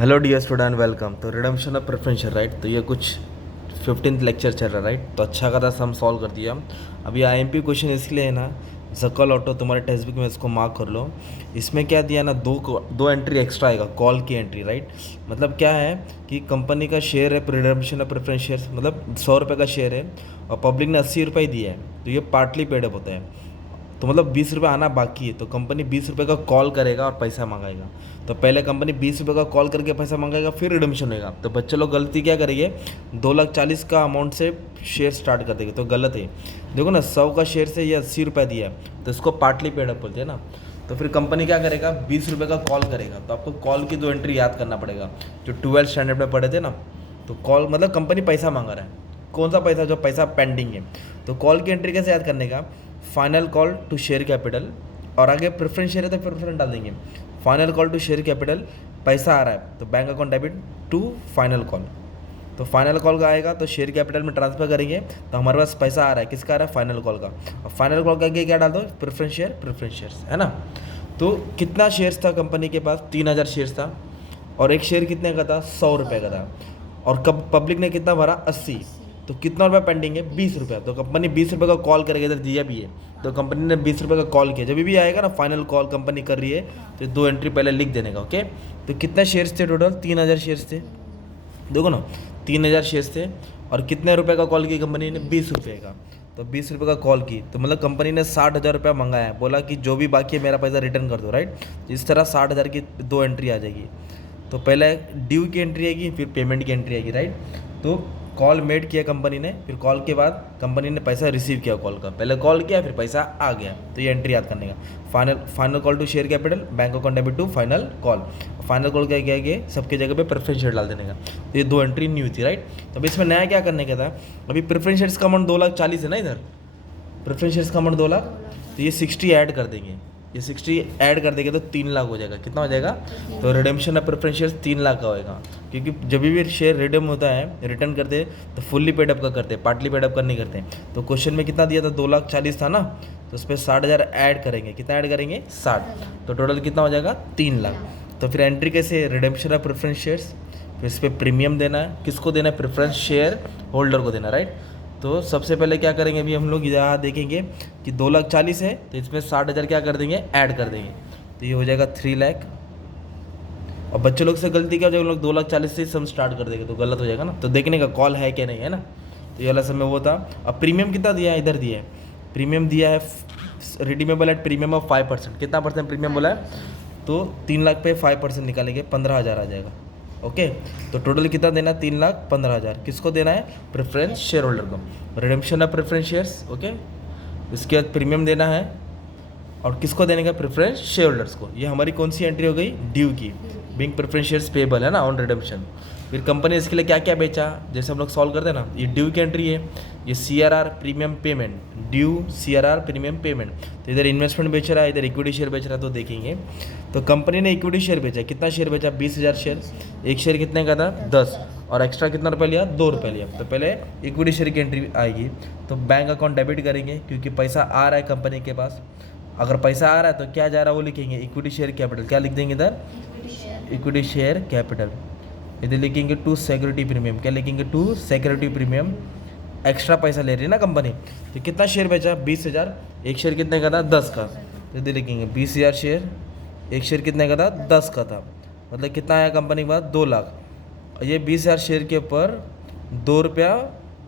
Hello dear student, welcome. तो redemption of preference right, तो ये कुछ 15th लेक्चर चल रहा है राइट। तो अच्छा खासा सम सॉल्व कर दिया। अभी आईएमपी क्वेश्चन इसलिए है ना, जकल ऑटो तुम्हारे टेक्स्ट बुक में इसको मार्क कर लो। इसमें क्या दिया ना, दो एंट्री एक्स्ट्रा आएगा, कॉल की एंट्री राइट। मतलब क्या है कि कंपनी का शेयर है, रिडम्पशन ऑफ प्रेफरेंस शेयर, मतलब 100 रुपये का शेयर है और पब्लिक ने 80 रुपये दिया है, तो ये पार्टली पेड अप होता है। तो मतलब 20 रुपये आना बाकी है, तो कंपनी 20 रुपये का कॉल करेगा और पैसा मंगाएगा। तो पहले कंपनी 20 रुपये का कॉल करके पैसा मंगाएगा, फिर रिडम्पशन होगा। तो बच्चे लोग गलती क्या करेंगे, 2,40,000 का अमाउंट से शेयर स्टार्ट कर देंगे, तो गलत है। देखो ना, 100 का शेयर से ये 80 रुपये दिया है, तो इसको पार्टली पेड अप बोलते हैं ना। तो फिर कंपनी क्या करेगा, 20 रुपये का कॉल करेगा। तो आपको कॉल की 2 एंट्री याद करना पड़ेगा, जो 12th स्टैंडर्ड में पढ़े थे ना। तो कॉल मतलब कंपनी पैसा मांगा रहा है, कौन सा पैसा, जो पैसा पेंडिंग है। तो कॉल की एंट्री कैसे याद करने का, final call to share capital, और आगे प्रेफरेंस शेयर है तो प्रेफरेंस डाल देंगे। Final call to share capital, पैसा आ रहा है तो bank account debit to final call. तो फाइनल कॉल का आएगा तो शेयर कैपिटल में ट्रांसफर करेंगे, तो हमारे पास पैसा आ रहा है, किसका आ रहा है, फाइनल कॉल का। और फाइनल कॉल का आगे क्या डाल दो, प्रेफरेंस शेयर है ना। तो कितना शेयर्स था कंपनी के पास, 3,000 शेयर्स था, और एक शेयर कितने का था, 100 रुपये का था। और कब पब्लिक ने कितना भरा, 80। तो कितना रुपया पेंडिंग है, 20 रुपये। तो कंपनी 20 रुपये का कॉल करेगा, इधर दिया भी है। तो कंपनी ने 20 रुपये का कॉल किया, जब भी आएगा ना फाइनल कॉल कंपनी कर रही है, तो 2 एंट्री पहले लिख देने का। ओके, तो कितने शेयर्स थे टोटल, 3,000 शेयर्स थे। देखो ना, 3,000 शेयर्स थे, और कितने रुपए का कॉल की कंपनी ने, 20 रुपये का। तो 20 रुपये का कॉल की, तो मतलब कंपनी ने 60,000 रुपया मंगाया है, बोला कि जो भी बाकी है मेरा पैसा रिटर्न कर दो राइट। इस तरह 60,000 की 2 एंट्री आ जाएगी। तो पहले ड्यू की एंट्री आएगी, फिर पेमेंट की एंट्री आएगी राइट। तो कॉल मेड किया कंपनी ने, फिर कॉल के बाद कंपनी ने पैसा रिसीव किया कॉल का, पहले कॉल किया फिर पैसा आ गया। तो ये एंट्री याद करने का, final call to share capital, bank account debit to final call. Final call क्या क्या सबके जगह पे प्रेफरेंस शेयर डाल देने का। तो ये 2 एंट्री न्यू थी राइट। तो अभी इसमें नया क्या करने का था, अभी प्रेफरेंस शेयर्स का अमाउंट 2,40,000 है ना, इधर प्रेफरेंस शेयर्स का अमाउंट 2 लाख, तो ये 60 ऐड कर देंगे। ये 60 ऐड कर देंगे तो 3 लाख हो जाएगा। कितना हो जाएगा, तो redemption of preference shares 3 lakh का होएगा। क्योंकि जब भी शेयर रिडीम होता है, रिटर्न करते हैं, तो फुल्ली पेडअप का करते हैं, पार्टली पेडअप का नहीं करते। तो क्वेश्चन में कितना दिया था, 2,40,000 था ना, तो उस पर 60,000 ऐड करेंगे। कितना ऐड करेंगे, 60। तो टोटल कितना हो जाएगा, 3 लाख। तो फिर एंट्री कैसे, रिडेम्पशन ऑफ प्रेफरेंस शेयर्स, फिर इस पर प्रीमियम देना है, किसको देना है, प्रेफरेंस शेयर होल्डर को देना राइट। तो सबसे पहले क्या करेंगे, अभी हम लोग यहाँ देखेंगे कि 2,40,000 है, तो इसमें 60,000 क्या कर देंगे, ऐड कर देंगे। तो ये हो जाएगा 3 लाख। और बच्चे लोग से गलती क्या हो जाएगा, लोग 2,40,000 से सम स्टार्ट कर देंगे, तो गलत हो जाएगा ना। तो देखने का कॉल है क्या नहीं है ना। तो ये वाला समय वो था। अब प्रीमियम कितना दिया है, इधर दिया है, प्रीमियम दिया है रिडीमेबल एट प्रीमियम ऑफ 5%। कितना परसेंट प्रीमियम बोला है, तो 3 लाख पे 5% निकालेंगे, 15,000 आ जाएगा। ओके, तो टोटल कितना देना, 3,15,000 किसको देना है, प्रेफरेंस शेयर होल्डर को। Redemption of preference shares, okay. उसके बाद प्रीमियम देना है, और किसको देने का, प्रेफरेंस शेयर होल्डर्स को। ये हमारी कौन सी एंट्री हो गई, ड्यू की, बिंग प्रेफरेंस शेयर्स पेबल है ना ऑन रिडेम्पशन। फिर कंपनी इसके लिए क्या क्या बेचा, जैसे हम लोग सॉल्व करते हैं ना, ये ड्यू की एंट्री है, ये CRR premium payment, due CRR premium payment. तो इधर इन्वेस्टमेंट बेच रहा है, इधर इक्विटी शेयर बेच रहा है, तो देखेंगे। तो कंपनी ने इक्विटी शेयर बेचा, कितना शेयर बेचा, 20,000 शेयर। एक शेयर कितने का था, 10, और एक्स्ट्रा कितना रुपये लिया, 2 रुपये लिया। तो पहले इक्विटी शेयर की एंट्री आएगी, तो बैंक अकाउंट डेबिट करेंगे, क्योंकि पैसा आ रहा है कंपनी के पास। अगर पैसा आ रहा है तो क्या जा रहा है वो लिखेंगे, इक्विटी शेयर कैपिटल। क्या लिख देंगे इधर, इक्विटी शेयर कैपिटल। इधर लिखेंगे टू सिक्योरिटी प्रीमियम, क्या लिखेंगे, टू सिक्योरिटी प्रीमियम। एक्स्ट्रा पैसा ले रही है ना कंपनी, तो कितना शेयर बेचा, 20,000। एक शेयर कितने का था, 10 का। तो इधर लिखेंगे 20,000 शेयर, एक शेयर कितने का था, 10 का था। मतलब कितना आया कंपनी के पास, 2 लाख। और ये 20,000 शेयर के ऊपर 2 रुपया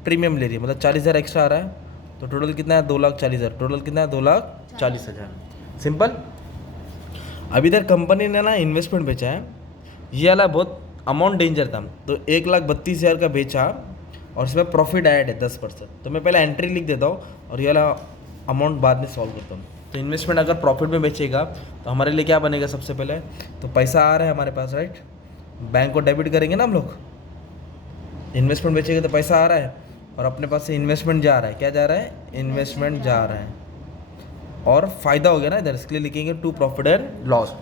प्रीमियम ले रही है, मतलब 40,000 एक्स्ट्रा आ रहा है। तो टोटल कितना है, 2,40,000। टोटल कितना है, 2,40,000। सिंपल। अभी इधर कंपनी ने ना इन्वेस्टमेंट बेचा है, ये वाला बहुत अमाउंट डेंजर था। तो 1,32,000 का बेचा, और इसमें प्रॉफिट ऐड है 10%। तो मैं पहले एंट्री लिख देता हूँ, और ये वाला अमाउंट बाद में सॉल्व करता हूँ। तो इन्वेस्टमेंट अगर प्रॉफिट में बेचेगा, तो हमारे लिए क्या बनेगा, सबसे पहले तो पैसा आ रहा है हमारे पास राइट, बैंक को डेबिट करेंगे ना हम लोग। इन्वेस्टमेंट बेचेंगे तो पैसा आ रहा है, और अपने पास से इन्वेस्टमेंट जा रहा है, क्या जा रहा है, इन्वेस्टमेंट जा रहा है, और फायदा हो गया ना इधर, इसके लिए लिखेंगे to profit and loss.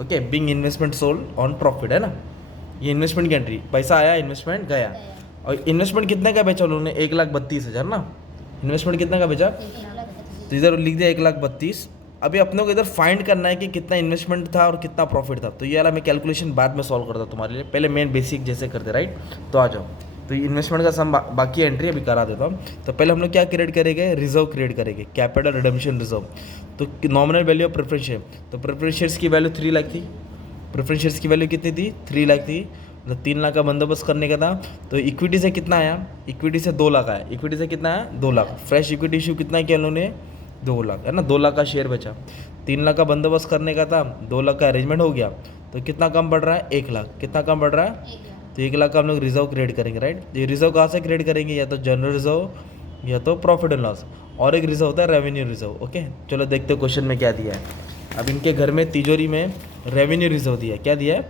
Okay, being investment sold on profit है ना। ये इन्वेस्टमेंट की एंट्री, पैसा आया, इन्वेस्टमेंट गया। और इन्वेस्टमेंट कितने का बेचा उन्होंने, 1,32,000 ना। इन्वेस्टमेंट कितने का बेचा, तो इधर लिख दिया 1,32,000, अभी अपने को इधर फाइंड करना है कि कितना इन्वेस्टमेंट था और कितना प्रॉफिट था। तो ये वाला मैं कैलकुलेशन बाद में सॉल्व करता हूँ तुम्हारे लिए, पहले मेन बेसिक जैसे करते राइट। तो आ जाओ, तो इन्वेस्टमेंट का सम बाकी एंट्री अभी करा देता हूँ। तो पहले हम लोग क्या क्रिएट करेंगे, रिजर्व क्रिएट करेंगे, कैपिटल रिडेम्पशन रिजर्व। तो nominal value of preference share, तो प्रेफरेंस शेयर्स की वैल्यू 3 लाख थी। प्रेफरेंस शेयर्स की वैल्यू कितनी थी, 3 लाख थी, मतलब 3 लाख का बंदोबस्त करने का था। तो इक्विटी से कितना आया, इक्विटी से 2 लाख आया, इक्विटी से कितना आया 2 लाख। फ्रेश इक्विटी इशू कितना किया उन्होंने, 2 लाख है ना, 2 लाख का शेयर बचा। 3 लाख का बंदोबस्त करने का था, 2 लाख का अरेंजमेंट हो गया, तो कितना कम बढ़ रहा है, 1 लाख। कितना कम बढ़ रहा है, तो 1 लाख का हम लोग रिजर्व क्रिएट करेंगे राइट। ये रिजर्व कहाँ से क्रिएट करेंगे, या तो जनरल रिजर्व या तो प्रॉफिट एंड लॉस, और एक रिजर्व होता है रेवेन्यू रिजर्व। ओके चलो देखते हो क्वेश्चन में क्या दिया है। अब इनके घर में तिजोरी में रेवेन्यू रिजर्व दिया है, क्या दिया है,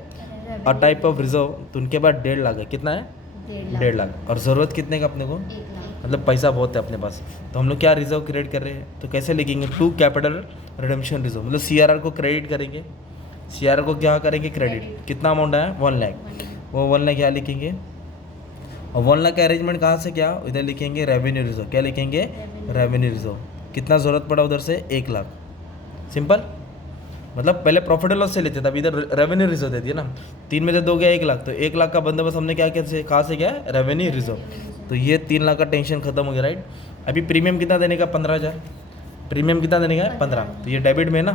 अ टाइप ऑफ रिजर्व। तो उनके पास 1.5 लाख है, कितना है, 1.5 लाख। और ज़रूरत कितने का अपने को, 1 लाख। मतलब पैसा बहुत है अपने पास। तो हम लोग क्या रिजर्व क्रिएट कर रहे हैं, तो कैसे लिखेंगे, टू कैपिटल रिडेम्पशन रिजर्व, मतलब CRR को क्रेडिट करेंगे, CRR को क्या करेंगे, क्रेडिट। कितना अमाउंट है, 1 लाख। वो 1 लाख क्या लिखेंगे, और 1 लाख का अरेंजमेंट कहाँ से, क्या इधर लिखेंगे रेवेन्यू रिजर्व, क्या लिखेंगे, रेवेन्यू रिजर्व। कितना ज़रूरत पड़ा उधर से, 1 लाख। सिंपल, मतलब पहले प्रॉफिट लॉस से लेते थे, अभी इधर रेवेन्यू रिजर्व दे दिया ना। 3 में से 2 गया 1 लाख, तो 1 लाख का बंदोबस्त हमने क्या कैसे कहाँ से किया, रेवेन्यू रिजर्व। तो ये 3 लाख का टेंशन खत्म हो गया राइट। अभी प्रीमियम कितना देने का, 15,000। प्रीमियम कितना देने का है, 15। तो ये डेबिट में ना,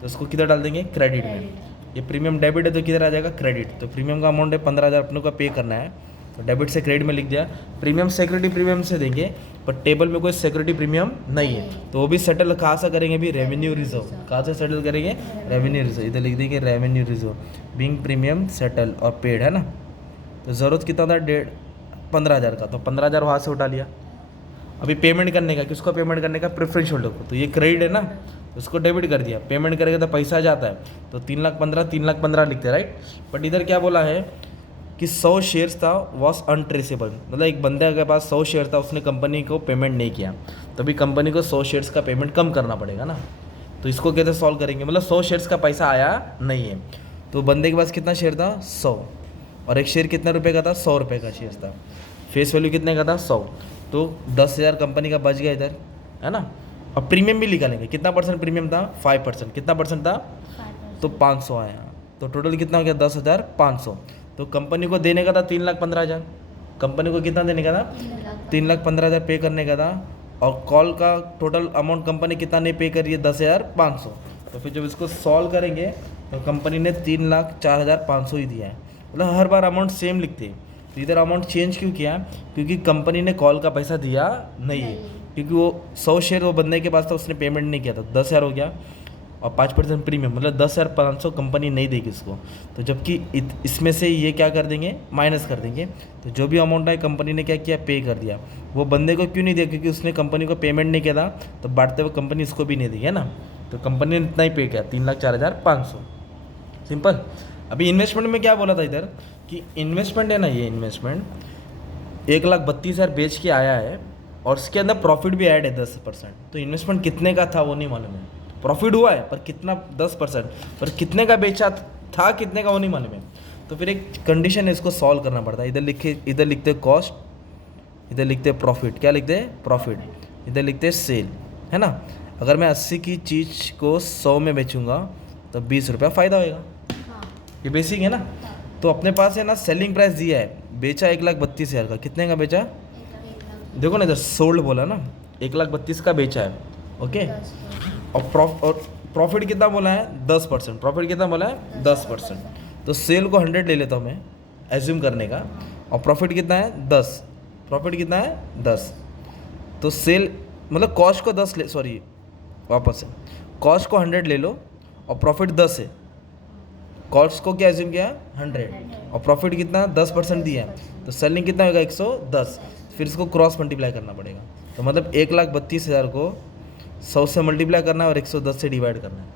तो उसको किधर डाल देंगे, क्रेडिट में। ये प्रीमियम डेबिट है तो किधर आ जाएगा, क्रेडिट। तो प्रीमियम का अमाउंट है 15,000 अपने को पे करना है, तो डेबिट से क्रेडिट में लिख दिया। प्रीमियम सिक्योरिटी प्रीमियम से देंगे, पर टेबल में कोई सिक्योरिटी प्रीमियम नहीं है, तो वो भी सेटल कहाँ से करेंगे, भी रेवेन्यू रिजर्व। कहाँ से सेटल करेंगे, रेवेन्यू रिजर्व। इधर लिख देंगे revenue reserve, being premium settle और पेड, है ना। तो ज़रूरत कितना था, 15,000 का, तो 15,000 वहाँ से उठा लिया। अभी पेमेंट करने का, किसको पेमेंट करने का, प्रेफरेंस होल्डर को। तो ये क्रेडिट है ना, उसको डेबिट कर दिया। पेमेंट करेगा तो पैसा जाता है, तो 3,15,3,15 लिखते हैं राइट। बट इधर क्या बोला है कि 100 शेयर्स था वॉस अनट्रेसेबल, मतलब एक बंदे के पास 100 शेयर था, उसने कंपनी को पेमेंट नहीं किया, तो अभी कंपनी को 100 शेयर्स का पेमेंट कम करना पड़ेगा ना। तो इसको कैसे सॉल्व करेंगे, मतलब 100 शेयर्स का पैसा आया नहीं है, तो बंदे के पास कितना शेयर था, 100, और एक शेयर कितने रुपये का था, 100 रुपये का शेयर था। फेस वैल्यू कितने का था, 100, तो 10,000 कंपनी का बच गया इधर, है ना। अब प्रीमियम भी निकालेंगे, कितना परसेंट प्रीमियम था, 5%। कितना परसेंट था, तो 500 आया, तो टोटल कितना हो गया, 10,500। तो कंपनी को देने का था 3,15,000, कंपनी को कितना देने का था, 3,15,000 पे करने का था। और कॉल का टोटल अमाउंट कंपनी कितना ने पे करी है, 10,500। तो फिर जब इसको सॉल्व करेंगे तो कंपनी ने 3,04,500 ही दिया है, मतलब हर बार अमाउंट सेम लिखते हैं। तो इधर अमाउंट चेंज क्यों किया, क्योंकि कंपनी ने कॉल का पैसा दिया नहीं है, क्योंकि वो 100 शेयर वो बंदे के पास था, उसने पेमेंट नहीं किया था, 10,000 हो गया, और 5% प्रीमियम, मतलब 10,500 कंपनी नहीं देगी इसको। तो जबकि इसमें से ये क्या कर देंगे, माइनस कर देंगे। तो जो भी अमाउंट है कंपनी ने क्या किया, पे कर दिया। वो बंदे को क्यों नहीं दिया, क्योंकि उसने कंपनी को पेमेंट नहीं किया था, तो बांटते हुए कंपनी इसको भी नहीं दी है ना। तो कंपनी ने इतना ही पे किया, 3,04,500। सिंपल। अभी इन्वेस्टमेंट में क्या बोला था इधर, कि इन्वेस्टमेंट है ना, ये इन्वेस्टमेंट 1,32,000 बेच के आया है, और उसके अंदर प्रॉफिट भी ऐड है 10%। तो इन्वेस्टमेंट कितने का था वो नहीं मालूम है, प्रॉफिट हुआ है पर कितना, 10%, पर कितने का बेचा था, कितने का वो नहीं मालूम है। तो फिर एक कंडीशन है, इसको सॉल्व करना पड़ता है। इधर लिखते कॉस्ट, इधर लिखते प्रॉफिट, क्या लिखते हैं, प्रॉफिट। इधर लिखते सेल, है ना। अगर मैं 80 की चीज़ को 100 में बेचूंगा तो 20 रुपया फ़ायदा होएगा, ये बेसिक है ना। तो अपने पास है ना, सेलिंग प्राइस दिया है, बेचा 1,32,000 का, कितने का बेचा, देखो ना इधर सोल्ड बोला ना, 1,32,000 का बेचा है, ओके। और प्रॉफिट कितना बोला है, 10%। प्रॉफिट कितना बोला है, 10%। तो सेल को 100 ले लेता हूँ मैं, एज्यूम करने का, और प्रॉफिट कितना है, 10। प्रॉफिट कितना है, 10। तो सेल मतलब कॉस्ट को 10 ले, सॉरी वापस से, कॉस्ट को 100 ले लो और प्रॉफिट 10 है। कॉस्ट को क्या एज्यूम किया, 100, और प्रॉफिट कितना, 10% दिया है, तो सेलिंग कितना होगा, 110। फिर इसको क्रॉस मल्टीप्लाई करना पड़ेगा। तो मतलब 1,32,000 को 100 से मल्टीप्लाई करना है और 110 से डिवाइड करना है।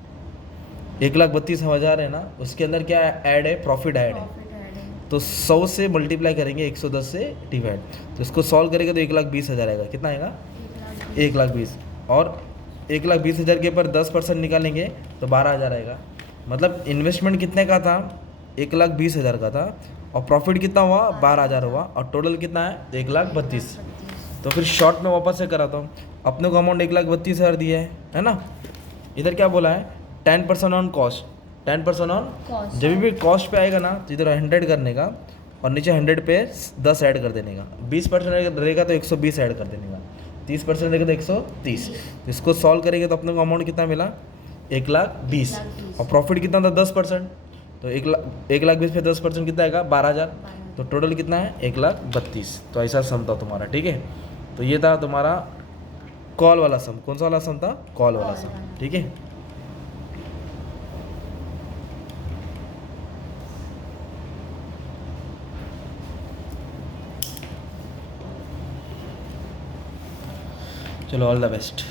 1,32,000 है ना, उसके अंदर क्या ऐड है, प्रॉफिट ऐड है। तो 100 से मल्टीप्लाई करेंगे, 110 से डिवाइड, तो इसको सॉल्व करेंगे तो 1,20,000 आएगा। कितना आएगा, 1,20,000, और 1,20,000 के ऊपर 10% निकालेंगे तो 12,000 आएगा। मतलब इन्वेस्टमेंट कितने का था, 1,20,000 का था, और प्रॉफिट कितना हुआ, 12,000 हुआ, और टोटल कितना है, 1,32,000। तो फिर शॉर्ट में वापस से कराता हूँ, अपने को अमाउंट 1,32,000 दिया है ना। इधर क्या बोला है 10% ऑन कॉस्ट, 10% ऑन Cost. जब भी कॉस्ट पे आएगा ना तो इधर 100 करने का और नीचे 100 पे 10 ऐड कर देने का, 20% रहेगा तो 120 ऐड कर देने का, 30% रहेगा तो 130। तो इसको सॉल्व करेंगे तो अपने को अमाउंट कितना मिला 1,20,000 और प्रॉफिट कितना था 10%, तो 1,20,000 पे 10% कितना आएगा 12,000, तो टोटल कितना है 1,32,000। तो ऐसा सम था तुम्हारा, ठीक है। तो ये था तुम्हारा कॉल वाला सम। कौन सा वाला सम था? कॉल वाला सम, ठीक है। चलो ऑल द बेस्ट।